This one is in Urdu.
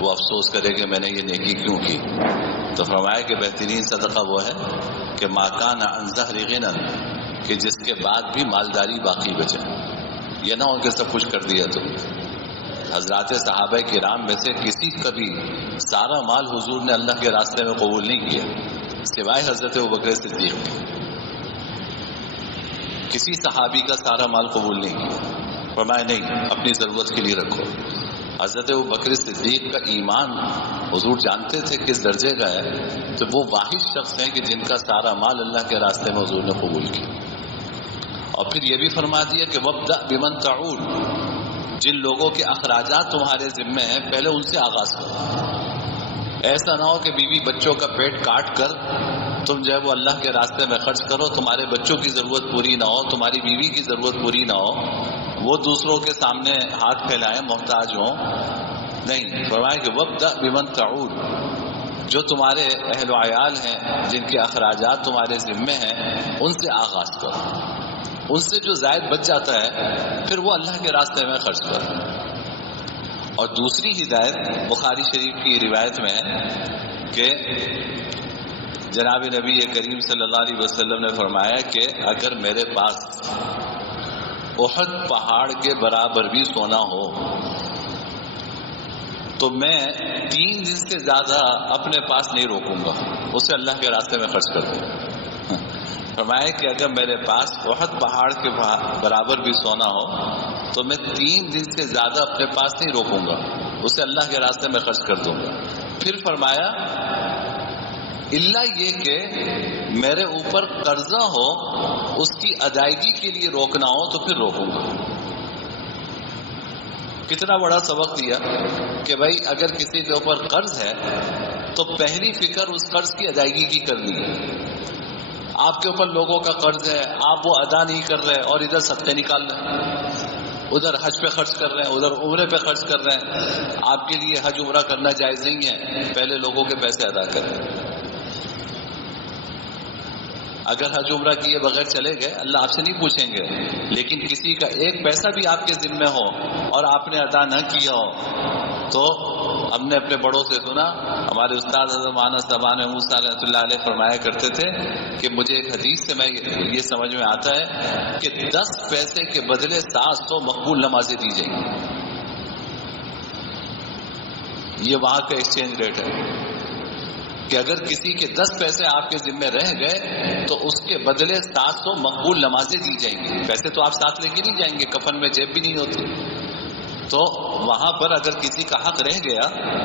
وہ افسوس کرے کہ میں نے یہ نیکی کیوں کی. تو فرمایا کہ بہترین صدقہ وہ ہے کہ ما کان عن ظہر غنی، کہ جس کے بعد بھی مالداری باقی بچے. یہ نہ ہو کہ سب کچھ کر دیا. تو حضرات صحابہ کرام میں سے کسی کا بھی سارا مال حضور نے اللہ کے راستے میں قبول نہیں کیا سوائے حضرت ابوبکر صدیق کے. کسی صحابی کا سارا مال قبول نہیں کیا. فرمایا نہیں، اپنی ضرورت کے لیے رکھو. حضرت ابوبکر صدیق کا ایمان حضور جانتے تھے کس درجے کا ہے. تو وہ واحد شخص ہیں کہ جن کا سارا مال اللہ کے راستے میں حضور نے قبول کیا. اور پھر یہ بھی فرما دیا کہ وابدأ بمن تعول، جن لوگوں کے اخراجات تمہارے ذمے ہیں پہلے ان سے آغاز کرو. ایسا نہ ہو کہ بیوی بچوں کا پیٹ کاٹ کر تم جو ہے وہ اللہ کے راستے میں خرچ کرو، تمہارے بچوں کی ضرورت پوری نہ ہو، تمہاری بیوی کی ضرورت پوری نہ ہو، وہ دوسروں کے سامنے ہاتھ پھیلائیں، محتاج ہوں. نہیں، فرمایا کہ وابدأ بمن تعول، جو تمہارے اہل و عیال ہیں جن کے اخراجات تمہارے ذمے ہیں ان سے آغاز کرو. ان سے جو زائد بچ جاتا ہے پھر وہ اللہ کے راستے میں خرچ کرو. اور دوسری ہدایت بخاری شریف کی روایت میں ہے کہ جناب نبی کریم صلی اللہ علیہ وسلم نے فرمایا کہ اگر میرے پاس احد پہاڑ کے برابر بھی سونا ہو تو میں 3 دن سے زیادہ اپنے پاس نہیں روکوں گا، اسے اللہ کے راستے میں خرچ کر دوں گا. فرمایا کہ اگر میرے پاس احد پہاڑ کے برابر بھی سونا ہو تو میں 3 دن سے زیادہ اپنے پاس نہیں روکوں گا، اسے اللہ کے راستے میں خرچ کر دوں گا. پھر فرمایا الا یہ کہ میرے اوپر قرضہ ہو، اس کی ادائیگی کے لیے روکنا ہو تو پھر روکوں گا. کتنا بڑا سبق دیا کہ بھائی اگر کسی کے اوپر قرض ہے تو پہلی فکر اس قرض کی ادائیگی کی کرنی ہے. آپ کے اوپر لوگوں کا قرض ہے، آپ وہ ادا نہیں کر رہے اور ادھر صدقے نکال رہے ہیں، ادھر حج پہ خرچ کر رہے ہیں، ادھر عمرے پہ خرچ کر رہے ہیں. آپ کے لیے حج عمرہ کرنا جائز نہیں ہے، پہلے لوگوں کے پیسے ادا کریں. اگر حج عمرہ کیے بغیر چلے گئے اللہ آپ سے نہیں پوچھیں گے، لیکن کسی کا ایک پیسہ بھی آپ کے ذمہ ہو اور آپ نے ادا نہ کیا ہو تو ہم نے اپنے بڑوں سے سنا، ہمارے استاد حضرت مولانا صاحبان موسیٰ رحمۃ اللہ علیہ فرمایا کرتے تھے کہ مجھے ایک حدیث سے میں یہ سمجھ میں آتا ہے کہ 10 پیسے کے بدلے 700 مقبول نمازیں دی جائیں گی. یہ وہاں کا ایکسچینج ریٹ ہے کہ اگر کسی کے 10 پیسے آپ کے ذمہ رہ گئے تو اس کے بدلے 700 مقبول نمازیں دی جائیں گی. پیسے تو آپ ساتھ لے کے نہیں جائیں گے، کفن میں جیب بھی نہیں ہوتی. تو وہاں پر اگر کسی کا حق رہ گیا